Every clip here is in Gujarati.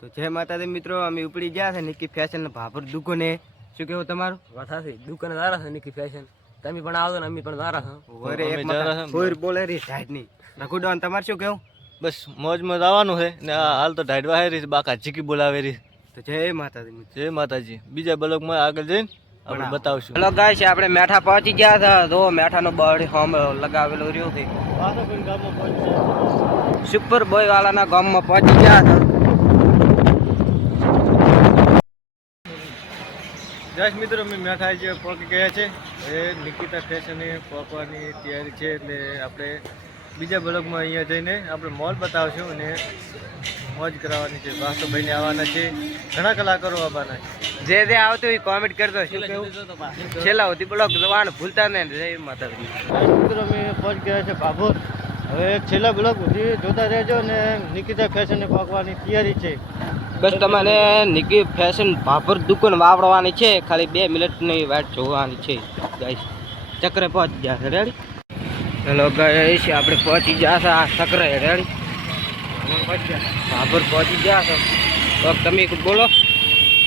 તો જય માતાજી મિત્રો અમે ઉપડી ગયા છે નિકી ફેશન ભાભર દુકાને. શું કેવું તમારું? વાથાથી દુકાને દારા છે નિકી ફેશન તમે પણ આવો ને અમે પણ સારા છે. ઓરે એક માતા બોલે રી સાઈડની રઘુડોન તમારે શું કેવું? બસ મોજ મોજ આવવાનું છે. ને હાલ તો ઢાઢવા હેરી છે, બાકા ચીકી બોલાવે રી. તો જય માતાજી જય માતાજી. બીજા બ્લોગમાં આગળ જઈને આપણે બતાવશું. હેલો ગાઈસ આપણે મેઠા પહોંચી ગયા હતા જો મેઠાનો બળ હોમ લગાવેલો રહ્યો છે. સુપર બોય વાળાના ગામમાં પહોંચી ગયા હતા. દસ મિત્રો અમે મેઠા જે પહોંચી ગયા છે. એ નિકિતા ફેશને પહોંચવાની તૈયારી છે એટલે આપણે બીજા બ્લોગમાં અહીંયા જઈને આપણે મોલ બતાવશું અને મોજ કરાવવાની છે. વાસ્તવભાઈને આવવાના છે. ઘણા કલાકારો આવવાના છે. જે જે આવતું હોય કોમેન્ટ કરતો છેલ્લા સુધી બ્લોગ જોવાનું ભૂલતા નહીં. જય માતાજી. મિત્રો અમે પહોંચી ગયા છે ભાભોર. હવે છેલ્લા બ્લોક સુધી જોતા રહેજો ને નિકિતા ફેશન પાકવાની તૈયારી છે. બસ તમારે નિકી ફેશન ભાભર દુકાન વાવડવાની છે ખાલી બે મિનિટની વાટ જોવાની છે. ગાઈસ ચક્રે પહોંચી ગયા છે રેડી હેલો ગાઈસ આપણે પહોંચી ગયા છે આ ચક્રે રેડી ભાભર પહોંચી ગયા છો તો તમે એક બોલો.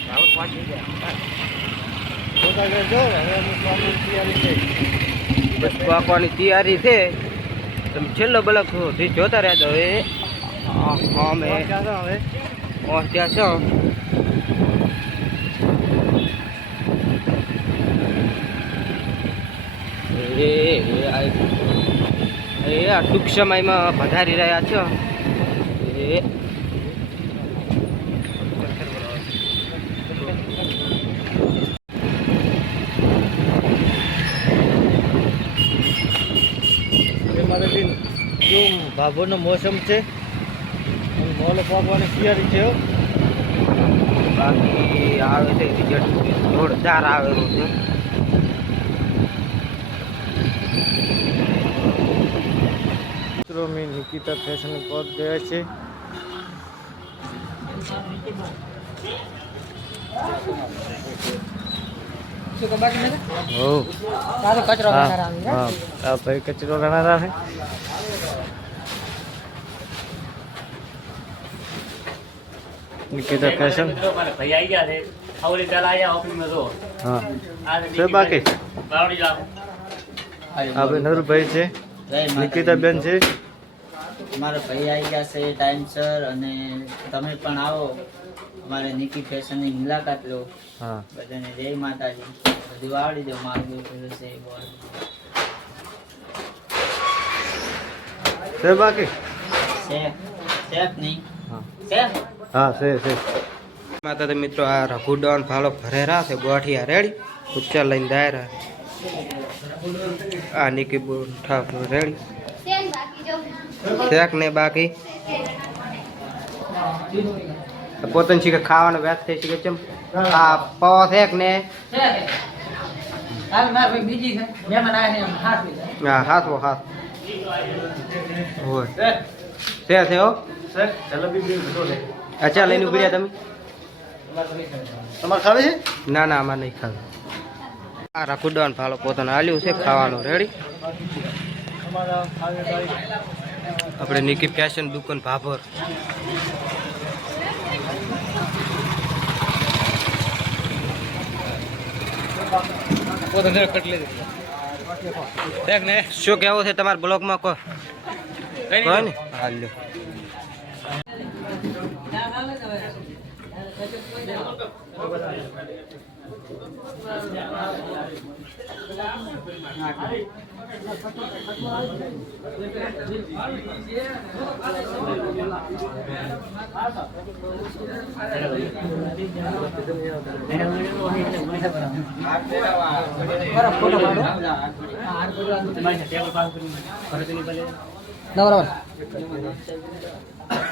ભાભર પહોંચી ગયા. જોતા રહેજો હવે અમે પહોંચવાની તૈયારી છે. બસ પાકવાની તૈયારી છે. તમે છેલ્લો બ્લોક સુધી જોતા રહેજો હવે હા અમે પહોંચ્યા છો હવે. એ ટૂંક સમયમાં પધારી રહ્યા છો. એ ભાભોરનો મોસમ છે અને મોલ પહોંચવાની તૈયારી છે હો. બાકી આવે છે રિઝલ્ટ જોરદાર આવેલું છે મિત્રો મેં નિકિતા ફેશન પહોંચ ગયા છે હો કચરો હા હા આ ભાઈ કચરો નિકિતા ફેશન ભાઈ આવી ગયા છે. આવડી પેલા આવ્યા ઓફિસમાં જો હા. છે બાકી? બાવડી જાવ આ ભાઈ નરુભાઈ છે. નિકિતા બેન છે. મારા ભાઈ આવી ગયા છે ટાઈમસર અને તમે પણ આવો. અમારે નિકી ફેશનની મુલાકાત લો. હા. બધાને જય માતાજી. બધું આવડી દો મારું જેવું છે બોલ. છે બાકી? છે. છે નહીં. હા. હા છે છે. માતા મિત્રો આ રઘુડોન ભાલો ભરેરા છે ગોઠિયા રેડી ઉચ્ચા લઈને દાયરા આ નિકી બોઠા રેડી. શેક ને બાકી? પોતાની શીખે ખાવાનો વ્યાજ થઈ શકે ચમ. આ પવા શેક ને? હા હાથ વો હાથ. હોય. છે છે હો. અચ્છા લઈને ઊભી રહ્યા તમે? તમારે ખાવે છે? ના ના આમાં નહીં ખાવું. આ રઘુડોન ભાલો પોતાને હાલ્યું છે ખાવાનું રેડી તમારા ખાવી ભાઈ આપણે નિકી ફેશન દુકાન ભાભર શું કેવું છે તમારા બ્લોગમાં કહો કહો ને હાલ્યો.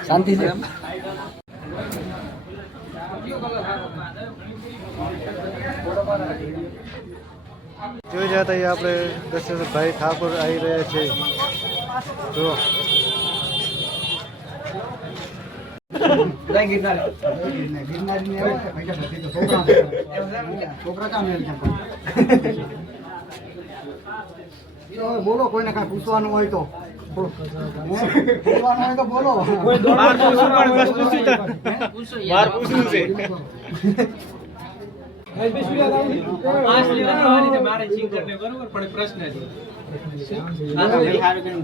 શાંતિ છે. જોઈ જતા અહીંયા આપણે દશરથભાઈ ઠાકોર આવી રહ્યા છે. જો બોલો કોઈને કઈ પૂછવાનું હોય તો. પૂછવાનું હોય તો બોલો. પૂછવું પણ છે. હારું કરીને